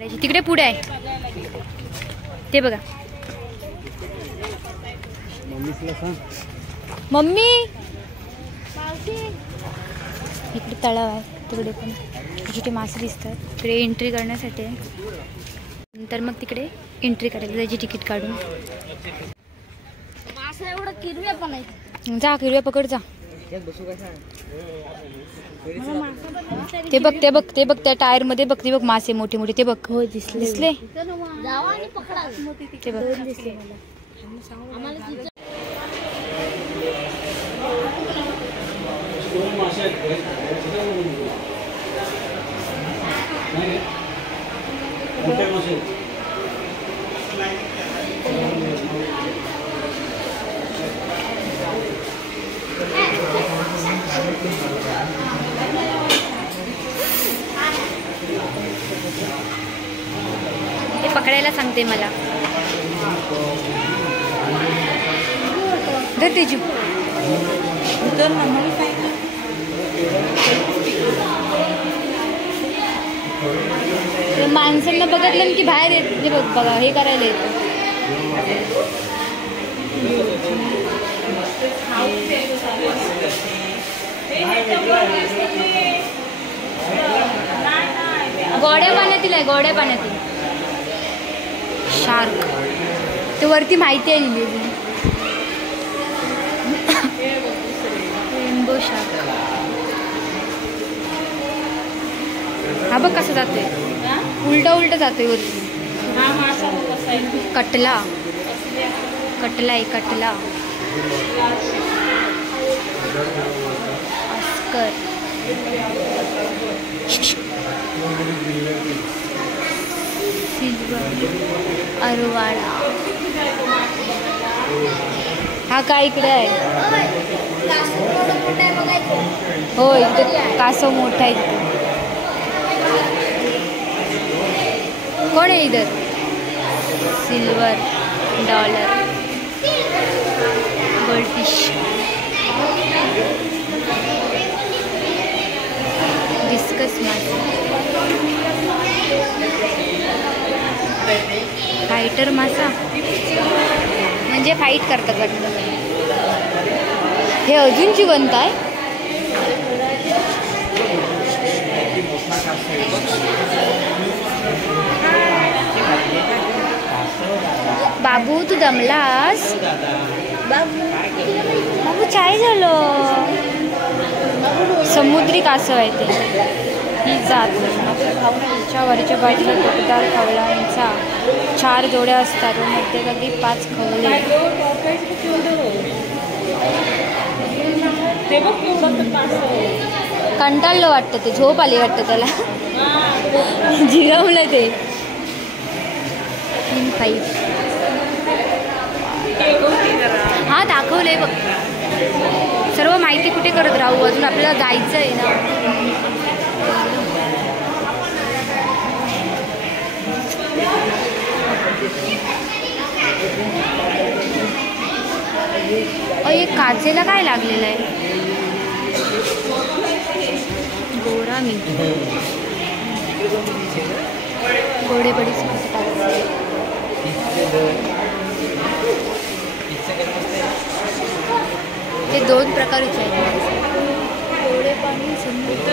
तिकडे पुढे आहे ते बघा. मम्मी इकडे तलाव आहे, तिकडे पण छोटे मासे दिसतात. तिकडे एंट्री करण्यासाठी आहे. नंतर मग तिकडे एंट्री करायला जायची तिकीट काढून. किरव्या पण आहे, जा किरव्या पकड जा. ते बघ ते बघ ते बघ, त्या टायर मध्ये बघ, ते बघ मासे मोठे मोठे, ते बघ. हो दिसले ते बघ. ते पकडायला सांगते मला. धर तेजू. माणसांना बघितलं की बाहेर येत बघ बघा, हे करायला येतं. गोड्या पाण्यातील आहे, गोड्या पाण्यातील शार्क. ते वरती माहिती आहे लिहिलेली. Rainbow shark. हा बघ कसं जातोय, उलटा उलटा जातोय वरती. कटला कटला आहे, कटला. अस्कर. अरवाडा. हा काय इकडे आहे. हो इकडे कासव मोठा आहे. कौन है इधर. Silver dollar. गोल्डफिश. डिस्कस मासा. फाइटर मासा म्हणजे फाईट करतात वाटतं. हे अजून जिवंत आहे. बाबू तू दमलास. बाबू काय झालं. समुद्री कासव आहे ते. ही जात वरच्या बाजूला टोकदार खवलांचा 4 जोड्या असतात व मध्यभागी 5 खवले. कंटाळलं वाटतं, ते झोप आली वाटतं त्याला. जिरवलं ते. 3-5. हा दाखवलंय बघ. सर्व माहिती कुठे करत राहू, अजून आपल्याला जायचं आहे ना. एक काचेला काय लागलेलं आहे. गोरा मी गोडे बडी. ते 2 प्रकारचे आहेत. गोडे पाणी समुद्र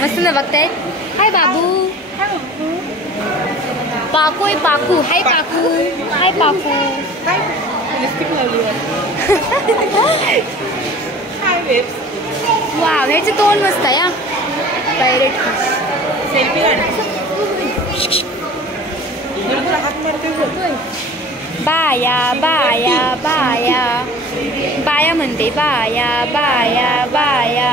मस्त ना बघतायत. हाय बाबू. पाकू आहे पाकू. हाय पाकू. हाय पाकू. वाव ह्याचं तोंड मस्त आहे. पायरेट बाया बाया बाया बाया म्हणते. बाया बाया बाया.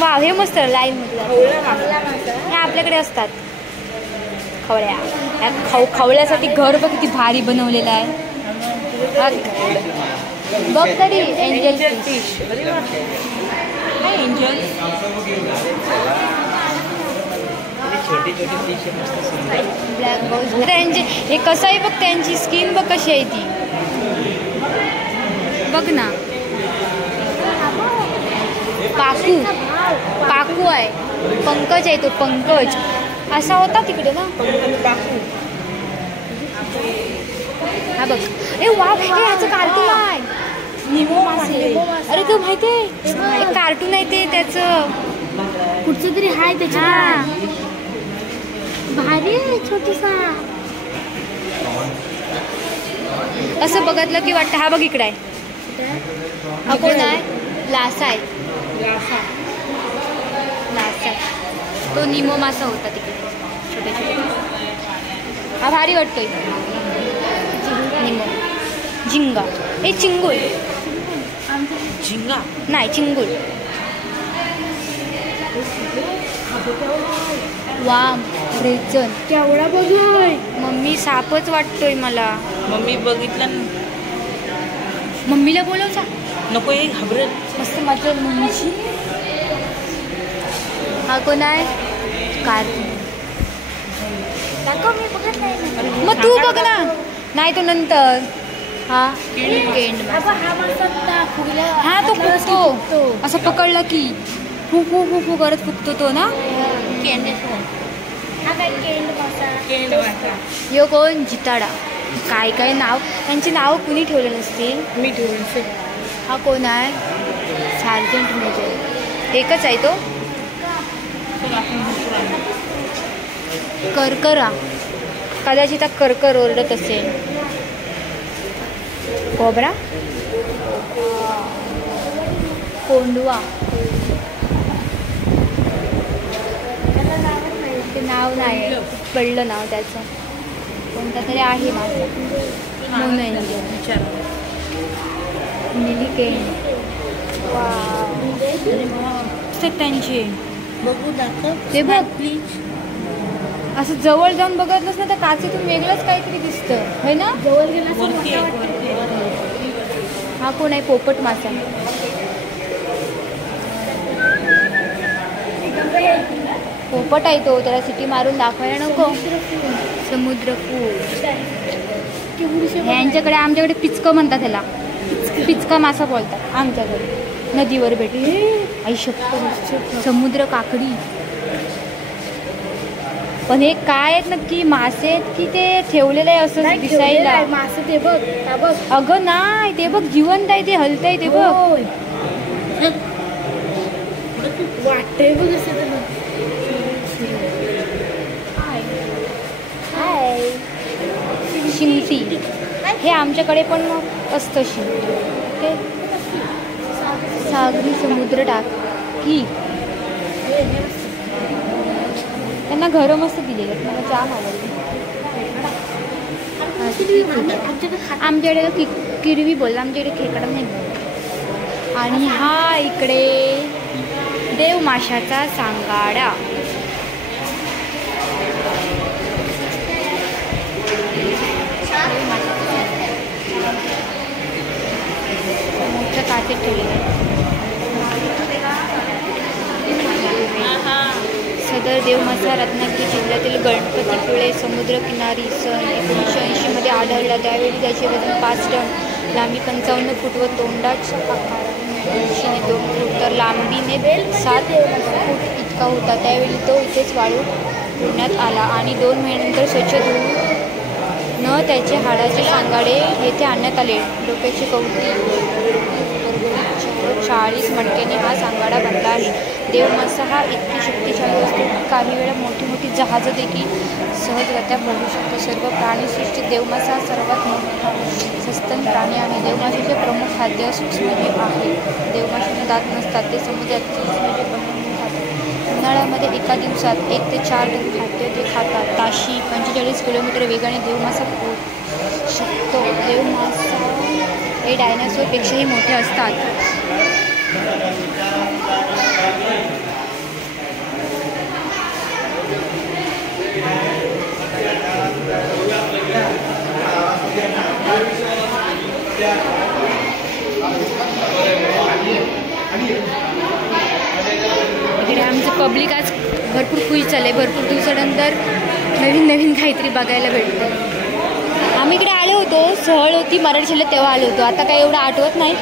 वाव हे मस्त लाईन मधलं. हे आपल्याकडे असतात खवळ्या. खवळ्यासाठी घर बघ किती भारी बनवलेलं आहे. बघ तरी. Angel fish. Angel black box. हे कसं आहे बघ, त्यांची स्किन बघ कशी आहे ती. बघ ना. पाकू पाकू आहे. पंकज आहे तो, पंकज असा होता तिकडे ना. हा बघ, ए वा ह्याचं कार्टून आहे. अरे तो माहितीये एक कार्टून आहे ते त्याचं कुठचं तरी हाय त्याच्या. भारी आहे छोटूसा. असं बघितलं की वाटतं. हा बघ इकडे आहे. हा कोण आहे? लासा आहे. लासा तो निमो मासा होता तिकडे छोटे छोटे. हा भारी वाटतोय. निमो झिंगा. हे चिंगूळ झिंगा नाही चिंगूळ. वाम रेचन केवढा बघाय. मम्मी सापच वाटतोय मला. मम्मी बघितलं मम्मीला बोलवचा. नको एक घाबरत मस्त मजा मम्मीची. हा कोण आहे? कार्टून. दाखव, मी बघत नाही. मग तू बघ ना. नाही तो नंतर. हा केंड. हा तो फुकतो असं पकडलं की फू फू फू फू करत फुकतो तो ना. यो कोण? जिताडा. काय काय नाव त्यांची नाव कुणी ठेवले नसतील. मी ठेवून. हा कोण आहे? Sergeant major. एकच आहे तो. करकरा. कदाचित करकर ओरडत असेल. कोबरा. कोंडवा. ते नाव नाही पडलं नाव त्याचं. कोणता तरी आहे माझं. मिलिकेंड. त्यांचे बघू दाखव. ते बघ प्लीज. असं जवळ जाऊन बघतलंच ना तर काचेतून वेगळंच काहीतरी दिसतं है ना. जवळ गेला. हा कोण आहे? पोपट मासा. पोपट आहे तो. त्याला सिटी मारून दाखवायला नको. समुद्र फूल. यांच्याकडे आमच्याकडे पिचकं म्हणतात त्याला. पिचका मासा बोलतात आमच्याकडे. नदीवर भेटे. आई शपथ. समुद्र काकडी. पण हे काय आहेत नक्की? मासे आहेत की ते ठेवलेलं आहे असं दिसायला? मासे ते बघ. अगं नाही ते बघ जिवंत आहे. ते हलतंय ते बघ. वाटतंय बघ असं. शिंगटी. हे आमच्याकडे पण असतं शिंगटी. ओके. सागरी समुद्र टाकी. त्यांना घरं मस्त दिलेली आहेत. मला जाम आवडली. आमच्याकडे किरवी बोलला. आमच्याकडे खेकडा नाही बोलत. आणि हा इकडे देवमाशाचा सांगाडा. मोठ्या काचेत ठेवलेले. सदर देवमासा रत्नागिरी जिल्ह्यातील गणपतीपुळे समुद्रकिनारी सन 1980 मध्ये आढळला. त्यावेळी त्याचे वजन 5 टन, लांबी 55 फूट व तोंडाच्या आकाराने उंचीने 2 फूट तर लांबीने 7 फूट इतका होता. त्यावेळी तो इथेच वाळू ठेवण्यात आला आणि 2 महिन्यानंतर स्वच्छ धुवून न त्याचे हाडाचे सांगाडे येथे आणण्यात आले. डोक्याची कवटी 40 मटक्याने हा सांगाडा बनला आहे. देवमासा हा इतकी शक्तिशाली असतो की काही वेळा मोठी मोठी जहाजं देखील सहजगत्या भरू शकतो. सर्व प्राणीसृष्टीत देवमासा हा सर्वात मोठा सस्तन प्राणी आहे. देवमाशाचे प्रमुख खाद्य सूक्ष्मजीव आहे. देवमाशांना दात नसतात. ते समुद्रात सूक्ष्मजीव बनवून खातात. उन्हाळ्यामध्ये एका दिवसात 1 ते 4 टन खाद्य ते खातात. ताशी 45 किलोमीटर वेगाने देवमासा पोहोचू शकतो. देवमासा हे डायनासोरपेक्षाही मोठे असतात. इकडे आमचं पब्लिक आज भरपूर खुश झालंय. भरपूर दिवसानंतर नवीन नवीन काहीतरी बघायला भेटतं. आम्ही इकडे आलो होतो. सहल होती मराठी शाळेत तेव्हा आलो होतो. आता काही एवढं आठवत नाही.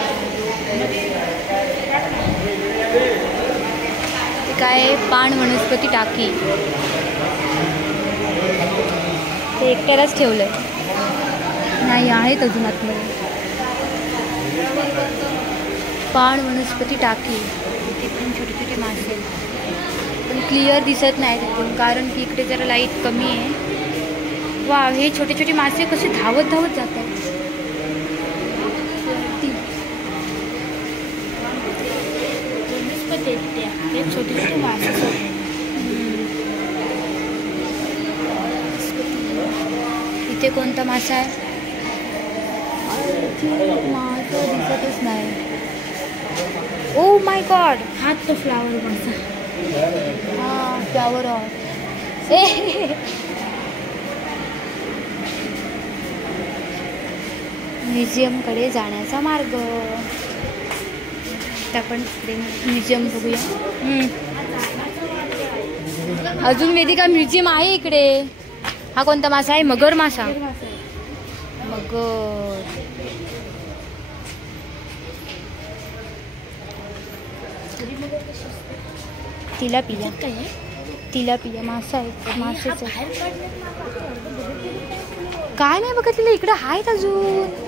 काय आहे? पाण वनस्पती टाकी. ते एकट्यालाच ठेवलंय. नाही आहेत अजून आतमध्ये. पाण वनस्पती टाकी. इथे पण छोटे छोटे मासे आहेत. पण क्लिअर दिसत नाही तिथून, कारण की इकडे जरा लाईट कमी आहे. वा, हे छोटे छोटे मासे कसे धावत धावत जातात. छोटे छोटे मासे. इथे कोणता मासा आहे? मासा दिसतच नाही. ओ माय गॉड, हा तो फ्लावर मासा. हा फ्लावर ऑफ. म्युझियमकडे जाण्याचा मार्ग. आपण इकडे म्युझियम बघूया. अजून वेदिका म्युझियम आहे इकडे. हा कोणता मासा आहे? मगर मासा. मगर. तिलापिया. तिलापिया मासा आहे. मासेच काय नाही बघितलेलं. इकडे आहेत अजून.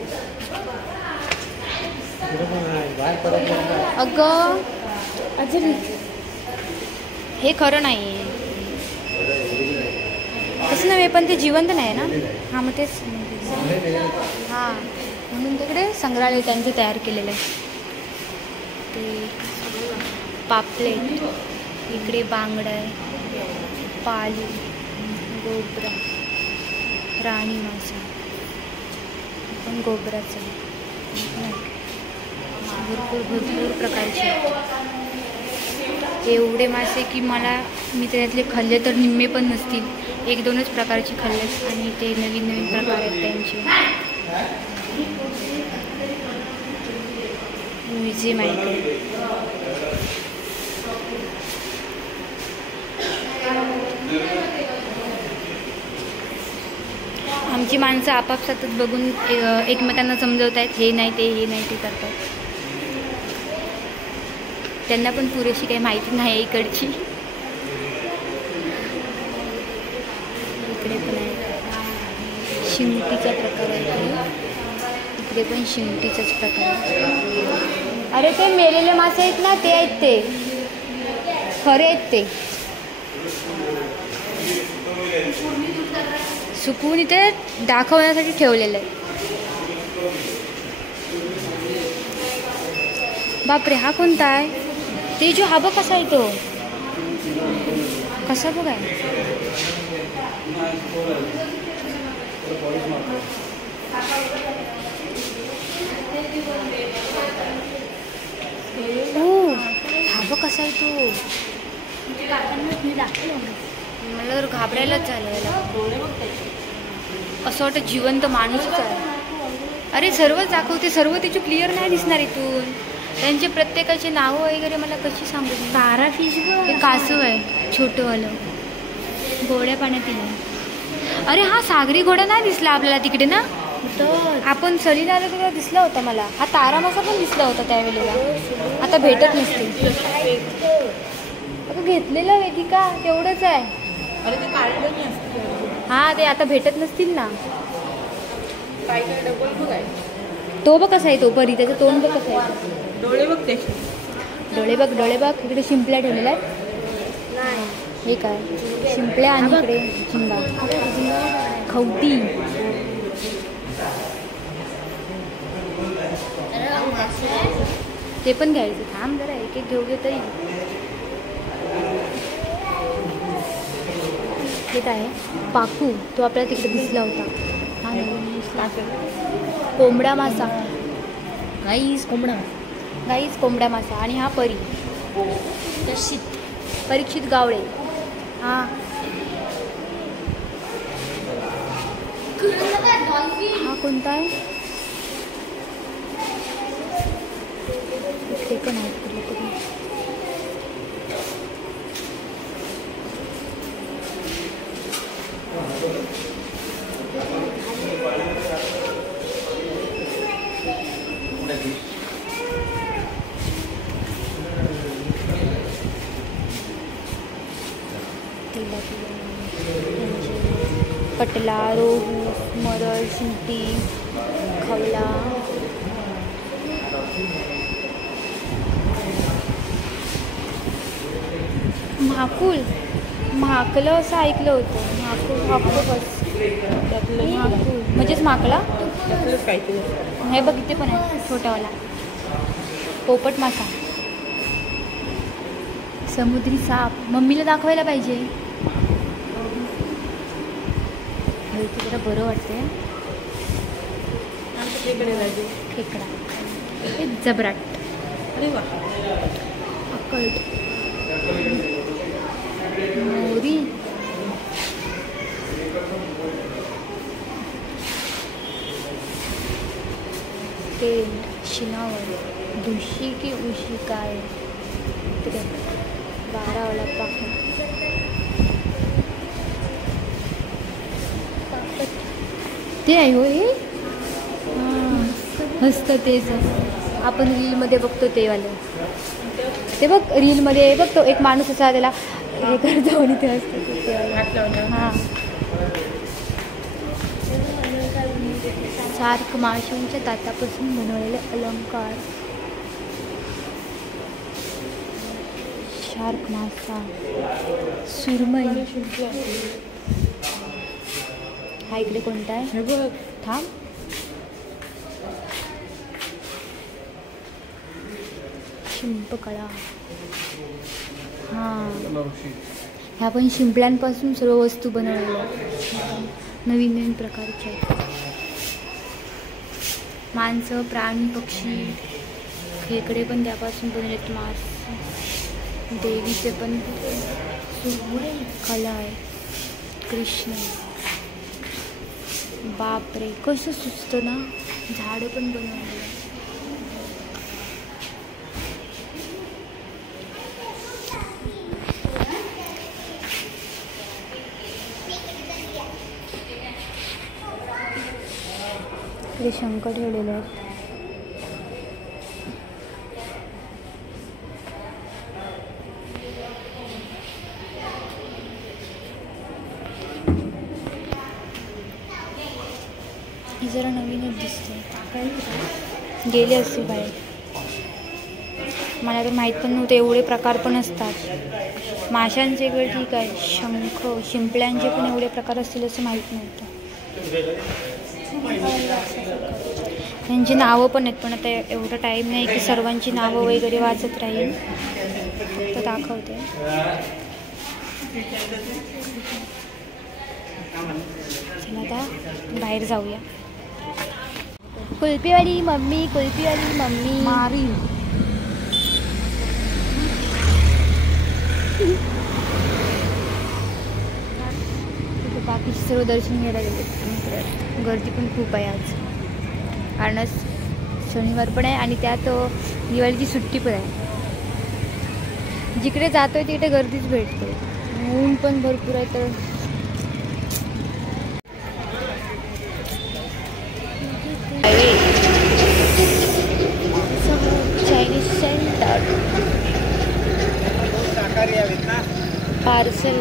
अगं अजून हे खरं नाही. तसं नव्हे, पण ते जिवंत नाही ना. हां मग तेच. हां म्हणून तिकडे संग्रहालय त्यांचं तयार केलेलं आहे. ते पापलेट. इकडे बांगडा आहे, पाली, गोबरा, राणी मासा. पण गोबराचं भरपूर प्रकारचे. एवढे मासे की मी त्यातले खाल्ले तर निम्मे पण नसतील. 1-2च प्रकारचे खाल्लेत. आणि ते नवीन नवीन प्रकार आहेत त्यांचे. म्युझियम आहे इकडे. आमची माणसं आपापसातच बघून एकमेकांना समजवत आहेत. हे नाही ते करतात. त्यांना पण पुरेशी काही माहिती नाही इकडची. इकडे पण आहे शिंगटीचा प्रकार आहे. इकडे पण शिंगटीचाच प्रकार आहे. अरे ते मेलेले मासे आहेत ना, ते आहेत. ते खरे आहेत. ते सुकवून इथे दाखवण्यासाठी ठेवलेलं आहे. बापरे, हा कोणता आहे? ते जो हा बघ कसा आहे. तो कसा बघ आहे. हो, हा बघ कसा आहे तो. मला तर घाबरायलाच झालं याला. असं वाटतं जिवंत माणूसच आहे. अरे सर्वच दाखवते. सर्व त्याची क्लिअर नाही दिसणार इथून. त्यांचे प्रत्येकाचे नावं वगैरे मला कशी सांगू. तारा फिश. हे कासव आहे छोटंवालं, गोड्या पाण्यातील आहे. अरे हा सागरी घोडा नाही दिसला आपल्याला तिकडे ना. आपण सलीला आलो तेव्हा दिसला होता मला. हा तारा मासा पण दिसला होता त्यावेळेला. आता भेटत नसते. आता घेतलेलं वेदिका तेवढंच आहे. हा ते आता भेटत नसतील ना. तो बघ कसा आहे. तो परी त्याचं तोंड बघ कसं आहे. डोळे बघ त्याचे. डोळे बघ. इकडे शिंपल्या ठेवलेल्या आहेत. हे काय शिंपल्या. आणि इकडे झिंगा, खवटी. ते पण घ्यायचं. थांब जरा एक घेऊ घे तरी. हे काय पाकू. तो आपल्याला तिकडे दिसला होता. हा कोंबडा मासा. गाईस कोंबडा मासा. आणि हा परी परीक्षित गावळे. हा कोणता आहे? इकडे पण आहे. कटला, रोहू, मरळ, शिंपी, खवला, महाकलं असं ऐकलं होतं. महाकूल ऑक्टोपस त्यातलं महाकूल म्हणजेच माकला. त्यातलंच काहीतरी. हे बघ इथे पण आहे छोटावाला पोपट मासा, समुद्री साप. मम्मीला दाखवायला पाहिजे. इथे जरा बरं वाटते. खेकडा, हे जबराट, अरे वा, अक्कड, मोरी, पेंट, शिनावर, दुशी की उशी काय, इकडे 12वाला पाकट, ते आहे हो हे. हसतं तेच आपण रीलमध्ये बघतो ते वाले. ते बघ रीलमध्ये बघ तो एक माणूस असा त्याला हे करतो आणि ते असतं. हां, शार्क माशांच्या दातापासून बनवलेले अलंकार. शार्क मासा, सुरमई. हा इकडे कोणता आहे? थांब. शिंपकळा. हां, ह्या पण शिंपल्यांपासून सर्व वस्तू बनवलेल्या नवीन नवीन प्रकारच्या. माणसं, प्राणी, पक्षी, खेकडे पण त्यापासून बनवलेत. मास, देवीचे पण कला आहे. कृष्ण, बापरे कसं सुचतं ना. झाडं पण बनवले. इथे शंख ठेवलेले आहेत. ही जरा नवीनच दिसते. गेले असते बाहेर. मला तर माहीत पण नव्हतं एवढे प्रकार पण असतात. माशांचे इकडे ठीक आहे. शंख, शिंपल्यांचे पण एवढे प्रकार असतील असं माहीत नव्हतं. त्यांची नावं पण आहेत, पण आता एवढा टाईम नाही की सर्वांची नावं वगैरे वाचत राहील. फक्त दाखवते. चला आता बाहेर जाऊया. कुल्फीवाली मम्मी, कुल्फीवाली मम्मी मारी. बाकीचे सर्व दर्शन घ्यायला गेले. गर्दी पण खूप आहे आज, कारण शनिवार पण आहे आणि त्यात दिवाळीची सुट्टी पण आहे. जिकडे जातोय तिकडे गर्दीच भेटते. ऊन पण भरपूर आहे. तर चायनीज सेंटर पार्सल